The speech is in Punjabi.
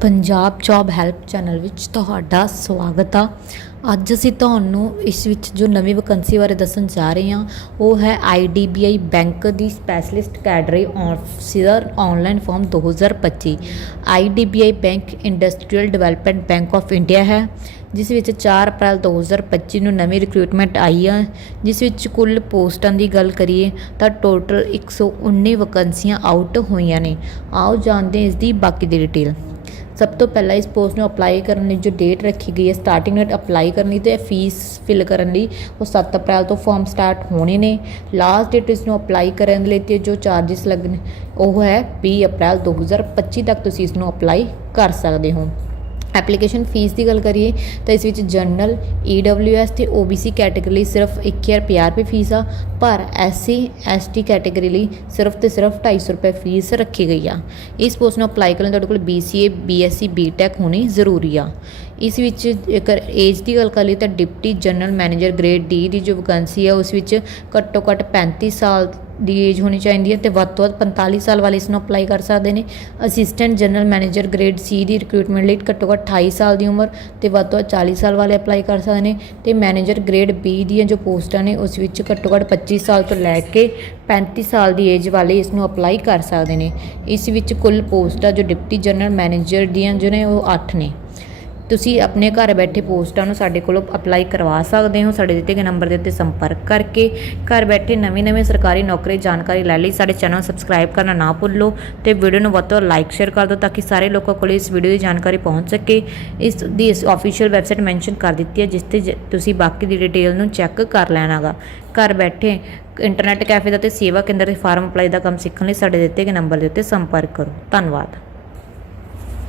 ਪੰਜਾਬ ਜੌਬ ਹੈਲਪ ਚੈਨਲ ਵਿੱਚ ਤੁਹਾਡਾ ਸਵਾਗਤ ਆ। ਅੱਜ ਅਸੀਂ ਤੁਹਾਨੂੰ ਇਸ ਵਿੱਚ ਜੋ ਨਵੀਂ ਵੈਕੰਸੀ ਬਾਰੇ ਦੱਸਣ ਜਾ ਰਹੇ ਹਾਂ, ਉਹ ਹੈ IDBI bank the specialist cadre officer online form 2025 IDBI bank industrial development bank of India ਹੈ, ਜਿਸ ਵਿੱਚ 4 ਅਪ੍ਰੈਲ 2025 ਨੂੰ ਨਵੀਂ ਰਿਕਰੂਟਮੈਂਟ ਆਈ ਆ ਜਿਸ ਵਿੱਚ ਕੁੱਲ ਪੋਸਟਾਂ ਦੀ ਗੱਲ ਕਰੀਏ ਤਾਂ ਟੋਟਲ 119 ਵੈਕੰਸੀਆਂ ਆਊਟ ਹੋਈਆਂ ਨੇ। ਆਓ ਜਾਣਦੇ ਹਾਂ ਇਸ ਦੀ ਬਾਕੀ ਦੀ ਡਿਟੇਲ ਸਭ ਤੋਂ ਪਹਿਲਾਂ ਇਸ ਪੋਸਟ ਨੂੰ ਅਪਲਾਈ ਕਰਨ ਲਈ ਜੋ ਡੇਟ ਰੱਖੀ ਗਈ ਹੈ ਸਟਾਰਟਿੰਗ ਡੇਟ ਅਪਲਾਈ ਕਰਨ ਲਈ ਤੇ ਫੀਸ ਫਿਲ ਕਰਨ ਲਈ ਉਹ 7 ਅਪ੍ਰੈਲ ਤੋਂ ਫਾਰਮ ਸਟਾਰਟ ਹੋਣੇ ਨੇ। ਲਾਸਟ ਡੇਟ ਇਸ ਨੂੰ ਅਪਲਾਈ ਕਰਨ ਲਈ ਤੇ ਜੋ ਚਾਰजेस ਲੱਗਣੇ ਉਹ ਹੈ 20 ਅਪ੍ਰੈਲ 2025 ਤੱਕ ਤੁਸੀਂ ਇਸ ਨੂੰ ਅਪਲਾਈ ਕਰ ਸਕਦੇ ਹੋ। ਐਪਲੀਕੇਸ਼ਨ ਫੀਸ ਦੀ ਗੱਲ ਕਰੀਏ ਤਾਂ ਇਸ ਵਿੱਚ ਜਨਰਲ EWS ਤੇ OBC ਕੈਟਾਗਰੀ ਲਈ ਸਿਰਫ 1050 ਰੁਪਏ ਫੀਸ ਆ, ਪਰ SC ST ਕੈਟਾਗਰੀ ਲਈ ਸਿਰਫ ਤੇ ਸਿਰਫ 250 ਰੁਪਏ ਫੀਸ ਰੱਖੀ ਗਈ ਆ। ਇਸ ਪੋਸਟ ਨੂੰ ਅਪਲਾਈ ਕਰਨ ਲਈ ਤੁਹਾਡੇ ਕੋਲ BCA BSc BTech ਹੋਣੀ ਜ਼ਰੂਰੀ ਆ। ਇਸ ਵਿੱਚ ਜੇਕਰ ਏਜ ਦੀ ਗੱਲ ਕਰ ਲਈ ਤਾਂ deputy general manager grade D ਦੀ ਜੋ ਵੈਕੰਸੀ ਹੈ ਉਸ ਵਿੱਚ ਘੱਟੋ ਘੱਟ 35 ਸਾਲ ਦੀ ਏਜ ਹੋਣੀ ਚਾਹੀਦੀ ਹੈ ਤੇ ਵੱਧ ਤੋਂ ਵੱਧ 45 ਸਾਲ ਵਾਲੇ ਇਸ ਨੂੰ ਅਪਲਾਈ ਕਰ ਸਕਦੇ ਨੇ। Assistant general manager grade C ਦੀ ਰਿਕਰੂਟਮੈਂਟ ਲਈ ਘੱਟੋ ਘੱਟ 28 ਸਾਲ ਦੀ ਉਮਰ ਤੇ ਵੱਧ ਤੋਂ ਵੱਧ 40 ਸਾਲ ਵਾਲੇ ਅਪਲਾਈ ਕਰ ਸਕਦੇ ਨੇ ਤੇ ਮੈਨੇਜਰ ਗ੍ਰੇਡ ਬੀ ਦੀਆਂ ਜੋ ਪੋਸਟਾਂ ਨੇ, ਉਸ ਵਿੱਚ ਘੱਟੋ ਘੱਟ 25 ਸਾਲ ਤੋਂ ਲੈ ਕੇ 35 ਸਾਲ ਦੀ ਏਜ ਵਾਲੇ ਇਸ ਨੂੰ ਅਪਲਾਈ ਕਰ ਸਕਦੇ ਨੇ। ਇਸ ਵਿੱਚ ਕੁੱਲ ਪੋਸਟਾਂ ਜੋ ਡਿਪਟੀ ਜਨਰਲ ਮੈਨੇਜਰ ਦੀਆਂ ਜੋ ਨੇ, ਉਹ 8 ਨੇ। ਤੁਸੀਂ ਆਪਣੇ ਘਰ ਬੈਠੇ ਪੋਸਟਾਂ ਨੂੰ ਸਾਡੇ ਕੋਲੋਂ ਅਪਲਾਈ ਕਰਵਾ ਸਕਦੇ ਹੋ, ਸਾਡੇ ਦਿੱਤੇ ਗਏ ਨੰਬਰ ਦੇ ਉੱਤੇ ਸੰਪਰਕ ਕਰਕੇ ਘਰ ਬੈਠੇ ਨਵੀਂ ਨਵੇਂ ਸਰਕਾਰੀ ਨੌਕਰੀ ਜਾਣਕਾਰੀ ਲੈ ਲਈ, ਸਾਡੇ ਚੈਨਲ ਨੂੰ ਸਬਸਕ੍ਰਾਈਬ ਕਰਨਾ ਨਾ ਭੁੱਲੋ ਤੇ ਵੀਡੀਓ ਨੂੰ ਵੱਧ ਤੋਂ ਲਾਈਕ ਸ਼ੇਅਰ ਕਰ ਦਿਓ ਤਾਂ ਕਿ ਸਾਰੇ ਲੋਕਾਂ ਕੋਲ ਇਸ ਵੀਡੀਓ ਦੀ ਜਾਣਕਾਰੀ ਪਹੁੰਚ ਸਕੇ। ਇਸ ਦੀ ਆਫੀਸ਼ੀਅਲ ਵੈਬਸਾਈਟ ਮੈਂਸ਼ਨ ਕਰ ਦਿੱਤੀ ਹੈ, ਜਿਸ ਤੇ ਜ- ਤੁਸੀਂ ਬਾਕੀ ਦੀ ਡਿਟੇਲ ਨੂੰ ਚੈੱਕ ਕਰ ਲੈਣਾਗਾ। ਘਰ ਬੈਠੇ ਇੰਟਰਨੈਟ ਕੈਫੇ ਦਾ ਤੇ ਸੇਵਾ ਕੇਂਦਰ ਦੇ ਫਾਰਮ ਅਪਲਾਈ ਦਾ ਕੰਮ ਸਿੱਖਣ ਲਈ ਸਾਡੇ ਦਿੱਤੇ ਗਏ ਨੰਬਰ ਦੇ ਉੱਤੇ ਸੰਪਰਕ ਕਰੋ। ਧੰਨਵਾਦ।